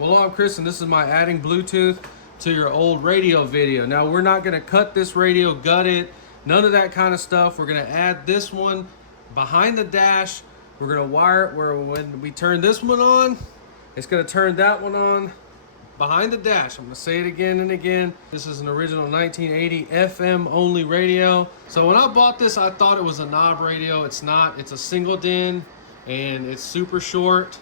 Well, I'm Chris, and this is my adding Bluetooth to your old radio video. Now, we're not going to cut this radio, gut it, none of that kind of stuff. We're going to add this one behind the dash. We're going to wire it where when we turn this one on, it's going to turn that one on behind the dash. I'm going to say it again and again. This is an original 1980 FM only radio. So when I bought this, I thought it was a knob radio. It's not. It's a single DIN, and it's super short.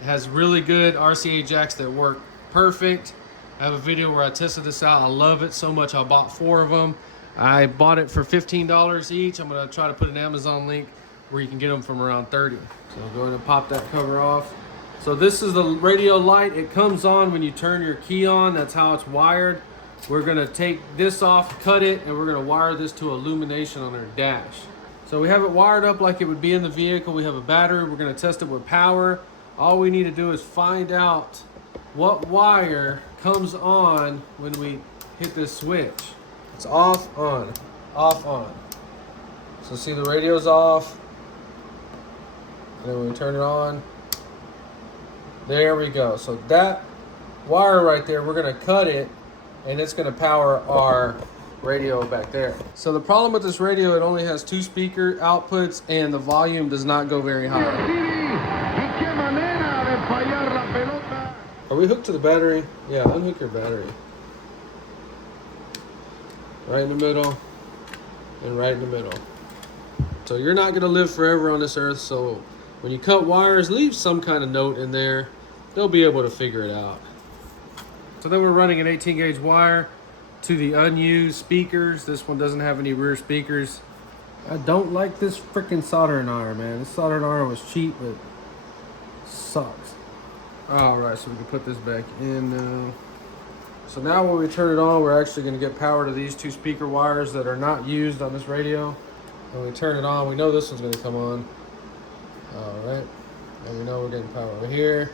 It has really good RCA jacks that work perfect. I have a video where I tested this out. I love it so much I bought 4 of them. I bought it for $15 each. I'm going to try to put an Amazon link where you can get them from around 30. So go ahead and pop that cover off. So this is the radio light. It comes on when you turn your key on. That's how it's wired. We're going to take this off, cut it, and we're going to wire this to Illumination on our dash. So we have it wired up like it would be in the vehicle. We have a battery. We're going to test it with power. All we need to do is find out what wire comes on when we hit this switch. It's off, on, off, on. So see, the radio's off. And then when we turn it on, there we go. So that wire right there, we're gonna cut it, and it's gonna power our radio back there. So the problem with this radio, it only has 2 speaker outputs, and the volume does not go very high. Are we hooked to the battery? Yeah, unhook your battery. Right in the middle, and right in the middle. So you're not gonna live forever on this earth, so when you cut wires, leave some kind of note in there. They'll be able to figure it out. So then we're running an 18 gauge wire to the unused speakers. This one doesn't have any rear speakers. I don't like this freaking soldering iron, man. This soldering iron was cheap, but sucks. All right, so we can put this back in now. So now when we turn it on, we're actually gonna get power to these 2 speaker wires that are not used on this radio. When we turn it on, we know this one's gonna come on. All right, and we know we're getting power over here.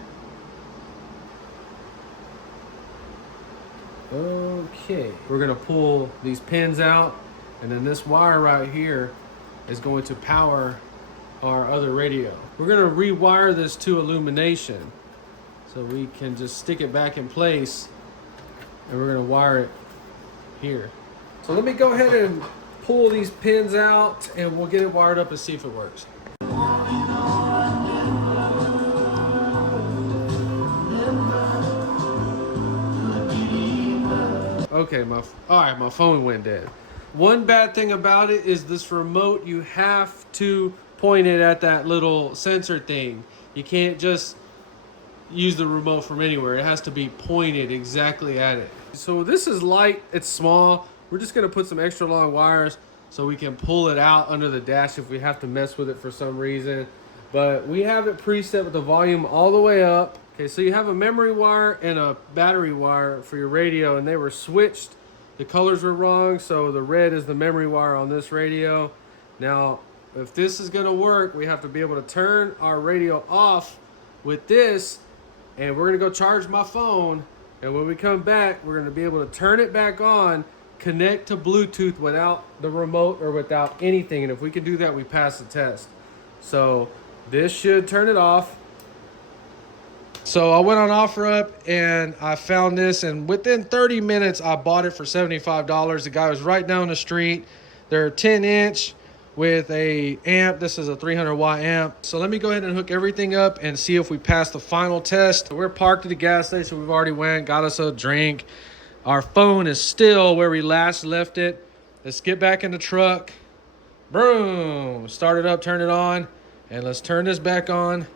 Okay, we're gonna pull these pins out, and then this wire right here is going to power our other radio. We're gonna rewire this to Illumination, so we can just stick it back in place, and we're gonna wire it here. So let me go ahead and pull these pins out, and we'll get it wired up and see if it works. Okay, my phone went dead. One bad thing about it is this remote, you have to point it at that little sensor thing. You can't just use the remote from anywhere. It has to be pointed exactly at it. So this is light, it's small. We're just gonna put some extra long wires so we can pull it out under the dash if we have to mess with it for some reason. But we have it preset with the volume all the way up. Okay, so you have a memory wire and a battery wire for your radio, and they were switched. The colors were wrong, so the red is the memory wire on this radio. Now, if this is gonna work, we have to be able to turn our radio off with this, and we're gonna go charge my phone, and when we come back, we're gonna be able to turn it back on, connect to Bluetooth without the remote or without anything, and if we can do that, we pass the test. So this should turn it off. So I went on OfferUp and I found this, and within 30 minutes I bought it for $75. The guy was right down the street. They're 10-inch with a amp. This is a 300 watt amp. So let me go ahead and hook everything up and see if we pass the final test. We're parked at the gas station. We've already went, got us a drink. Our phone is still where we last left it. Let's get back in the truck. Boom, start it up, turn it on, and let's turn this back on.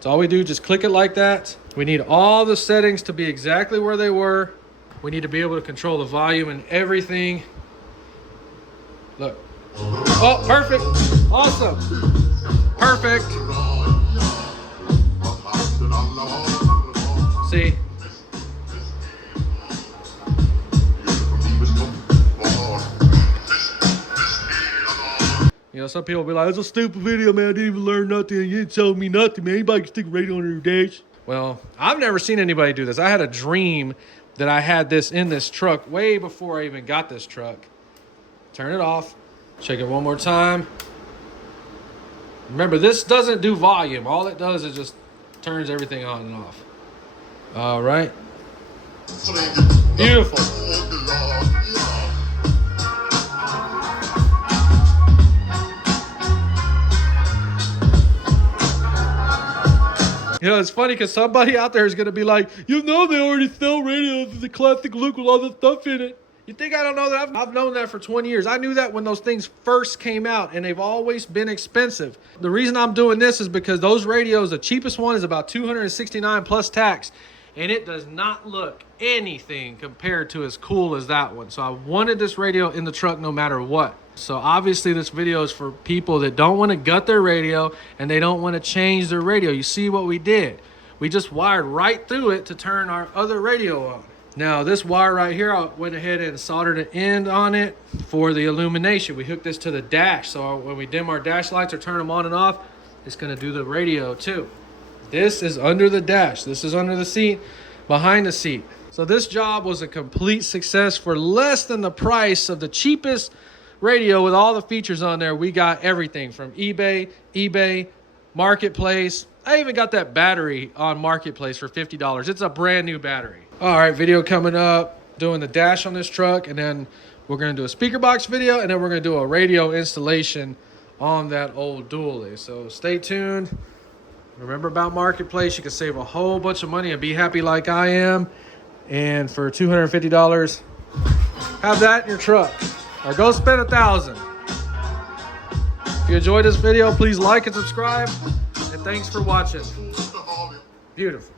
So all we do, just click it like that. We need all the settings to be exactly where they were. We need to be able to control the volume and everything. Look. Oh, perfect. Awesome. Perfect. See? You know, some people will be like, it's a stupid video, man. I didn't even learn nothing. You didn't tell me nothing, man. Anybody can stick a radio on their dash. Well, I've never seen anybody do this. I had a dream that I had this in this truck way before I even got this truck. Turn it off. Check it one more time. Remember, this doesn't do volume. All it does is just turns everything on and off. All right. Beautiful. You know, it's funny because somebody out there is going to be like, you know, they already sell radios with the classic look with all the stuff in it. You think I don't know that? I've known that for 20 years. I knew that when those things first came out, and they've always been expensive. The reason I'm doing this is because those radios, the cheapest one is about $269 plus tax, and it does not look anything compared to as cool as that one. So I wanted this radio in the truck no matter what. So obviously this video is for people that don't want to gut their radio and they don't want to change their radio. You see what we did? We just wired right through it to turn our other radio on. Now this wire right here, I went ahead and soldered an end on it for the illumination. We hooked this to the dash, so when we dim our dash lights or turn them on and off, it's going to do the radio too. This is under the dash. This is under the seat, behind the seat. So this job was a complete success for less than the price of the cheapest radio with all the features on there. We got everything from eBay, Marketplace. I even got that battery on Marketplace for $50. It's a brand new battery. All right, video coming up, doing the dash on this truck, and then we're gonna do a speaker box video, and then we're gonna do a radio installation on that old dually. So stay tuned. Remember about Marketplace, you can save a whole bunch of money and be happy like I am. And for $250, have that in your truck. Or go spend $1,000. If you enjoyed this video, please like and subscribe. And thanks for watching. Beautiful.